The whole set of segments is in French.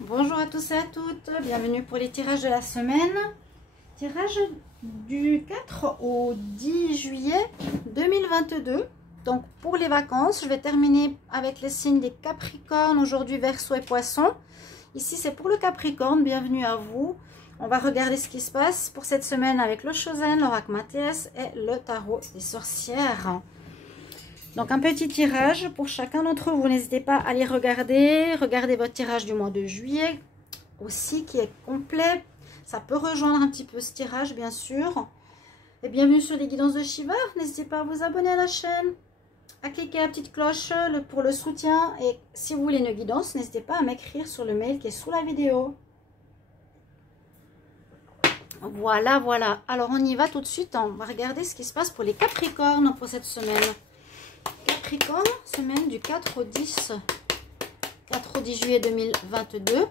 Bonjour à tous et à toutes, bienvenue pour les tirages de la semaine. Tirage du 4 au 10 juillet 2022. Donc pour les vacances, je vais terminer avec les signes des Capricornes, aujourd'hui Verseau et Poissons. Ici c'est pour le Capricorne, bienvenue à vous. On va regarder ce qui se passe pour cette semaine avec le Chosen, l'oracle Mathias et le tarot des sorcières. Donc un petit tirage pour chacun d'entre vous. N'hésitez pas à aller regarder votre tirage du mois de juillet aussi qui est complet. Ça peut rejoindre un petit peu ce tirage bien sûr. Et bienvenue sur les guidances de Shiva. N'hésitez pas à vous abonner à la chaîne, à cliquer la petite cloche pour le soutien. Et si vous voulez une guidance, n'hésitez pas à m'écrire sur le mail qui est sous la vidéo. Voilà. Alors on y va tout de suite. On va regarder ce qui se passe pour les Capricornes pour cette semaine. Capricorne, semaine du 4 au 10 juillet 2022.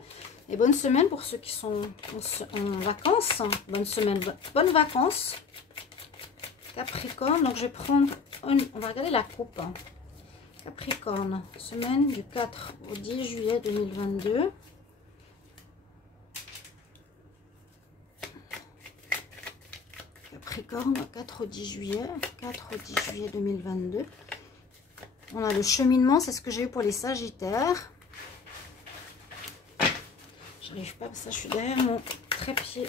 Et bonne semaine pour ceux qui sont en vacances. Bonne semaine, bonnes vacances. Capricorne, donc je vais prendre, on va regarder la coupe. Capricorne, semaine du 4 au 10 juillet 2022. Capricorne, 4 au 10 juillet, 4 au 10 juillet 2022. On a le cheminement, c'est ce que j'ai eu pour les Sagittaires. J'arrive pas, parce que je suis derrière mon trépied.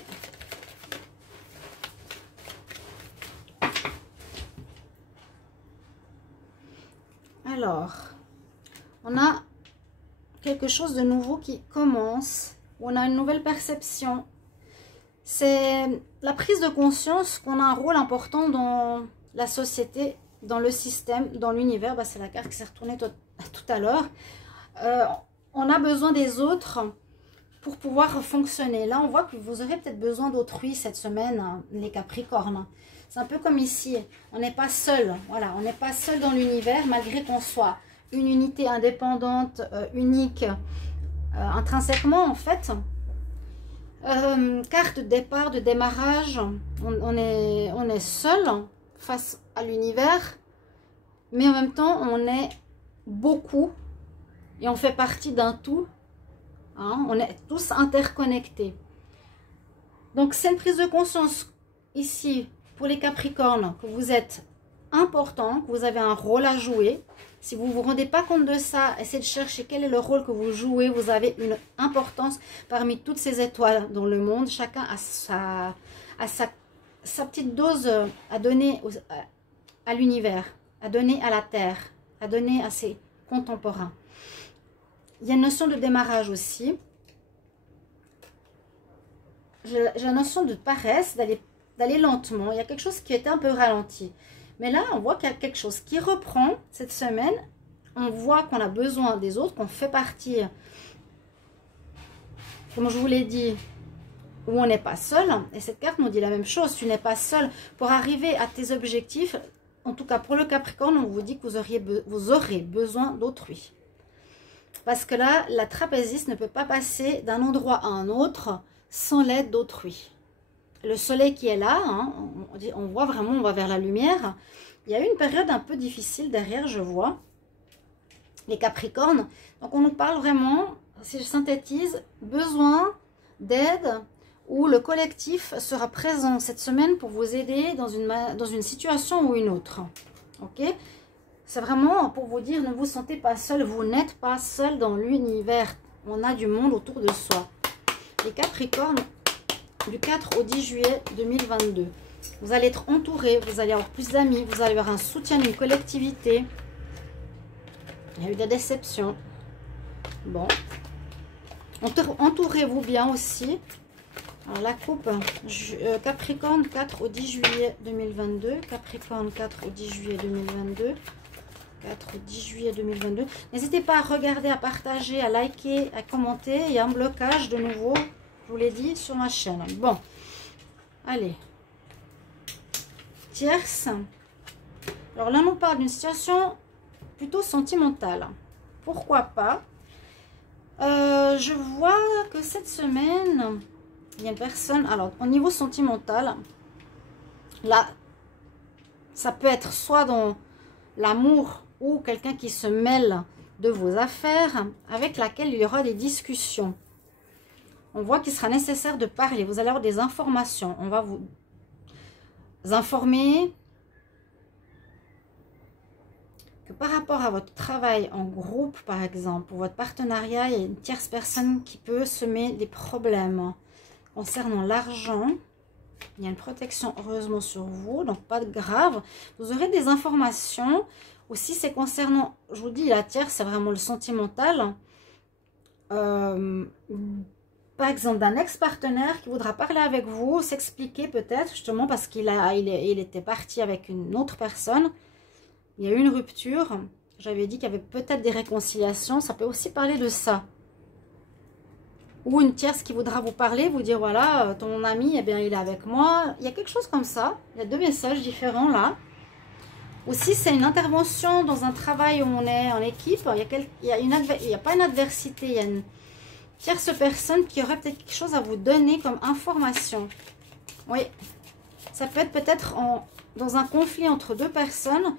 Alors, on a quelque chose de nouveau qui commence. On a une nouvelle perception. C'est la prise de conscience qu'on a un rôle important dans la société, dans le système, dans l'univers. Bah, c'est la carte qui s'est retournée tout à l'heure. On a besoin des autres pour pouvoir fonctionner. Là, on voit que vous aurez peut-être besoin d'autrui cette semaine, hein, les Capricornes. C'est un peu comme ici. On n'est pas seul. Voilà, on n'est pas seul dans l'univers, malgré qu'on soit une unité indépendante, unique, intrinsèquement, en fait. Carte de départ, de démarrage. On est seul face à l'univers, mais en même temps, on est beaucoup et on fait partie d'un tout. Hein, on est tous interconnectés. Donc, c'est une prise de conscience ici pour les Capricornes que vous êtes important, que vous avez un rôle à jouer. Si vous ne vous rendez pas compte de ça, essayez de chercher quel est le rôle que vous jouez. Vous avez une importance parmi toutes ces étoiles dans le monde. Chacun a sa petite dose à donner à l'univers, à donner à la Terre, à donner à ses contemporains. Il y a une notion de démarrage aussi. J'ai la notion de paresse, d'aller lentement. Il y a quelque chose qui était un peu ralenti. Mais là, on voit qu'il y a quelque chose qui reprend cette semaine. On voit qu'on a besoin des autres, qu'on fait partie, comme je vous l'ai dit, où on n'est pas seul. Et cette carte nous dit la même chose. Tu n'es pas seul pour arriver à tes objectifs. En tout cas, pour le Capricorne, on vous dit que vous aurez besoin d'autrui. Parce que là, la trapéziste ne peut pas passer d'un endroit à un autre sans l'aide d'autrui. Le soleil qui est là, hein, on voit vraiment, on va vers la lumière. Il y a eu une période un peu difficile derrière, je vois. Les Capricornes. Donc, on nous parle vraiment, si je synthétise, besoin d'aide où le collectif sera présent cette semaine pour vous aider dans une situation ou une autre. Ok ? C'est vraiment pour vous dire, ne vous sentez pas seul, vous n'êtes pas seul dans l'univers. On a du monde autour de soi. Les Capricornes, du 4 au 10 juillet 2022. Vous allez être entouré, vous allez avoir plus d'amis, vous allez avoir un soutien d'une collectivité. Il y a eu des déceptions. Bon. Entourez-vous bien aussi. Alors la coupe, Capricorne 4 au 10 juillet 2022. Capricorne 4 au 10 juillet 2022. 4 au 10 juillet 2022. N'hésitez pas à regarder, à partager, à liker, à commenter. Il y a un blocage de nouveau, je vous l'ai dit, sur ma chaîne. Bon, allez. Tierce. Alors là, on parle d'une situation plutôt sentimentale. Pourquoi pas? Je vois que cette semaine, il y a une personne... Alors, au niveau sentimental, là, ça peut être soit dans l'amour ou quelqu'un qui se mêle de vos affaires, avec laquelle il y aura des discussions. On voit qu'il sera nécessaire de parler. Vous allez avoir des informations. On va vous informer que par rapport à votre travail en groupe, par exemple, pour votre partenariat, il y a une tierce personne qui peut semer des problèmes. Concernant l'argent, il y a une protection heureusement sur vous, donc pas de grave. Vous aurez des informations. Aussi, c'est concernant, je vous dis, la tierce, c'est vraiment le sentimental. Par exemple, d'un ex-partenaire qui voudra parler avec vous, s'expliquer peut-être, justement parce qu'il était parti avec une autre personne. Il y a eu une rupture. J'avais dit qu'il y avait peut-être des réconciliations. Ça peut aussi parler de ça. Ou une tierce qui voudra vous parler, vous dire, voilà, ton ami, eh bien, il est avec moi. Il y a quelque chose comme ça. Il y a deux messages différents là. Aussi, c'est une intervention dans un travail où on est en équipe. Il y a pas une adversité, il y a une tierce personne qui aurait peut-être quelque chose à vous donner comme information. Oui, ça peut être peut-être dans un conflit entre deux personnes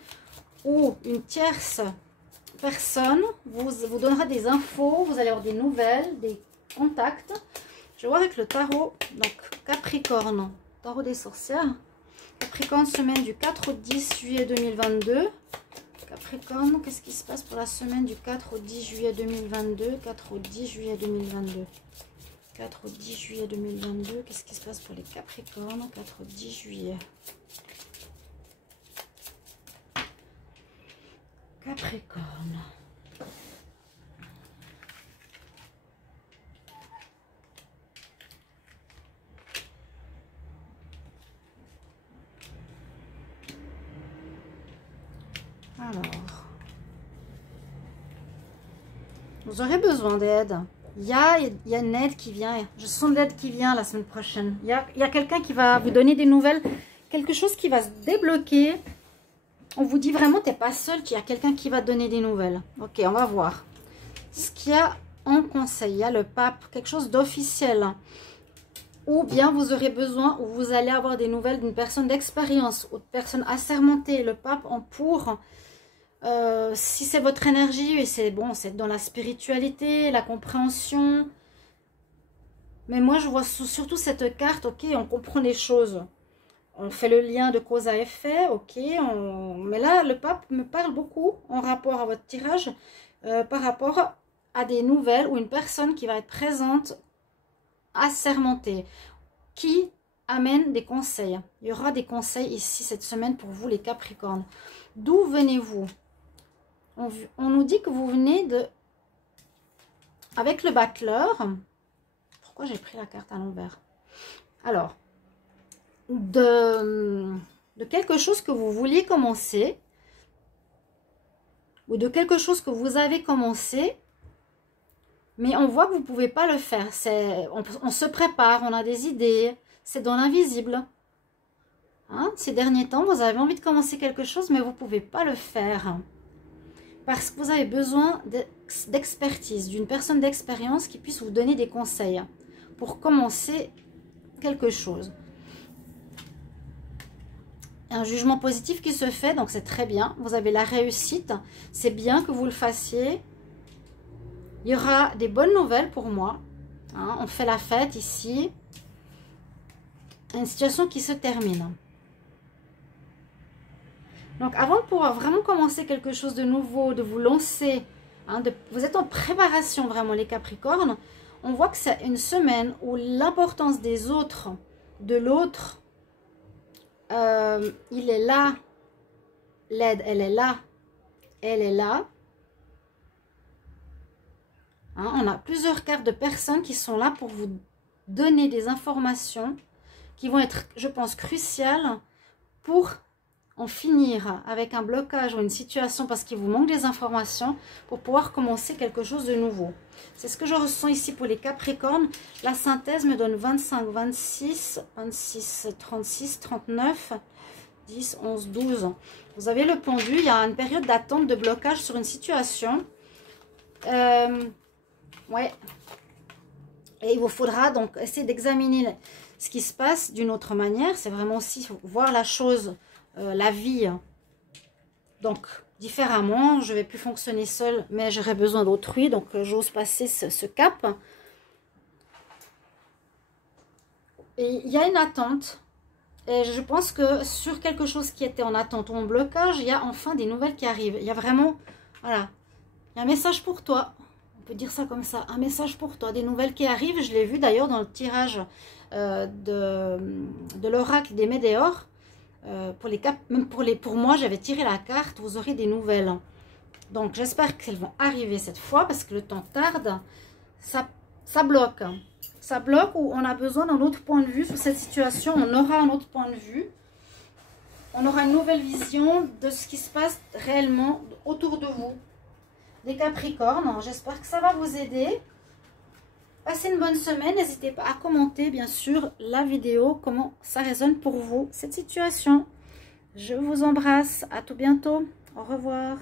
où une tierce personne vous donnera des infos, vous allez avoir des nouvelles, des contacts. Je vais voir avec le tarot, donc Capricorne, tarot des sorcières. Capricorne, semaine du 4 au 10 juillet 2022. Capricorne, qu'est-ce qui se passe pour la semaine du 4 au 10 juillet 2022? 4 au 10 juillet 2022. 4 au 10 juillet 2022. Qu'est-ce qui se passe pour les Capricornes? 4 au 10 juillet. Capricorne. Alors, vous aurez besoin d'aide. Il y a une aide qui vient. Je sens de l'aide qui vient la semaine prochaine. Il y a quelqu'un qui va vous donner des nouvelles. Quelque chose qui va se débloquer. On vous dit vraiment, tu n'es pas seul, qu'il y a quelqu'un qui va te donner des nouvelles. Ok, on va voir. Ce qu'il y a en conseil, il y a le pape, quelque chose d'officiel. Ou bien vous aurez besoin, ou vous allez avoir des nouvelles d'une personne d'expérience, ou de personne assermentée. Le pape en pour... si c'est votre énergie, et c'est bon, c'est dans la spiritualité, la compréhension. Mais moi, je vois surtout cette carte, ok, on comprend les choses. On fait le lien de cause à effet, ok. Mais là, le pape me parle beaucoup en rapport à votre tirage, par rapport à des nouvelles ou une personne qui va être présente, assermentée, qui amène des conseils. Il y aura des conseils ici cette semaine pour vous, les Capricornes. D'où venez-vous? On nous dit que vous venez de... Avec le battleur. Pourquoi j'ai pris la carte à l'envers? Alors, de quelque chose que vous vouliez commencer. Ou de quelque chose que vous avez commencé. Mais on voit que vous ne pouvez pas le faire. On se prépare, on a des idées. C'est dans l'invisible. Hein? Ces derniers temps, vous avez envie de commencer quelque chose, mais vous ne pouvez pas le faire. Parce que vous avez besoin d'expertise, d'une personne d'expérience qui puisse vous donner des conseils pour commencer quelque chose. Un jugement positif qui se fait, donc c'est très bien. Vous avez la réussite, c'est bien que vous le fassiez. Il y aura des bonnes nouvelles pour moi. Hein, on fait la fête ici. Une situation qui se termine. Donc, avant de pouvoir vraiment commencer quelque chose de nouveau, de vous lancer, hein, vous êtes en préparation vraiment les Capricornes, on voit que c'est une semaine où l'importance des autres, de l'autre, il est là, l'aide, elle est là, elle est là. Hein, on a plusieurs cartes de personnes qui sont là pour vous donner des informations qui vont être, je pense, cruciales pour en finir avec un blocage ou une situation parce qu'il vous manque des informations pour pouvoir commencer quelque chose de nouveau. C'est ce que je ressens ici pour les Capricornes. La synthèse me donne 25, 26, 26, 36, 39, 10, 11, 12. Vous avez le pendu, il y a une période d'attente de blocage sur une situation. Ouais. Et il vous faudra donc essayer d'examiner ce qui se passe d'une autre manière. C'est vraiment aussi voir la chose, la vie, donc différemment. Je ne vais plus fonctionner seule, mais j'aurai besoin d'autrui. Donc j'ose passer ce cap. Et il y a une attente. Et je pense que sur quelque chose qui était en attente ou en blocage, il y a enfin des nouvelles qui arrivent. Il y a vraiment, voilà, il y a un message pour toi. On peut dire ça comme ça, un message pour toi. Des nouvelles qui arrivent, je l'ai vu d'ailleurs dans le tirage de l'oracle des Médéors. Même pour moi, j'avais tiré la carte, vous aurez des nouvelles. Donc j'espère qu'elles vont arriver cette fois parce que le temps tarde, ça bloque. Ça bloque ou on a besoin d'un autre point de vue sur cette situation. On aura un autre point de vue. On aura une nouvelle vision de ce qui se passe réellement autour de vous. Les Capricornes, j'espère que ça va vous aider. Passez une bonne semaine. N'hésitez pas à commenter, bien sûr, la vidéo, comment ça résonne pour vous, cette situation. Je vous embrasse. À tout bientôt. Au revoir.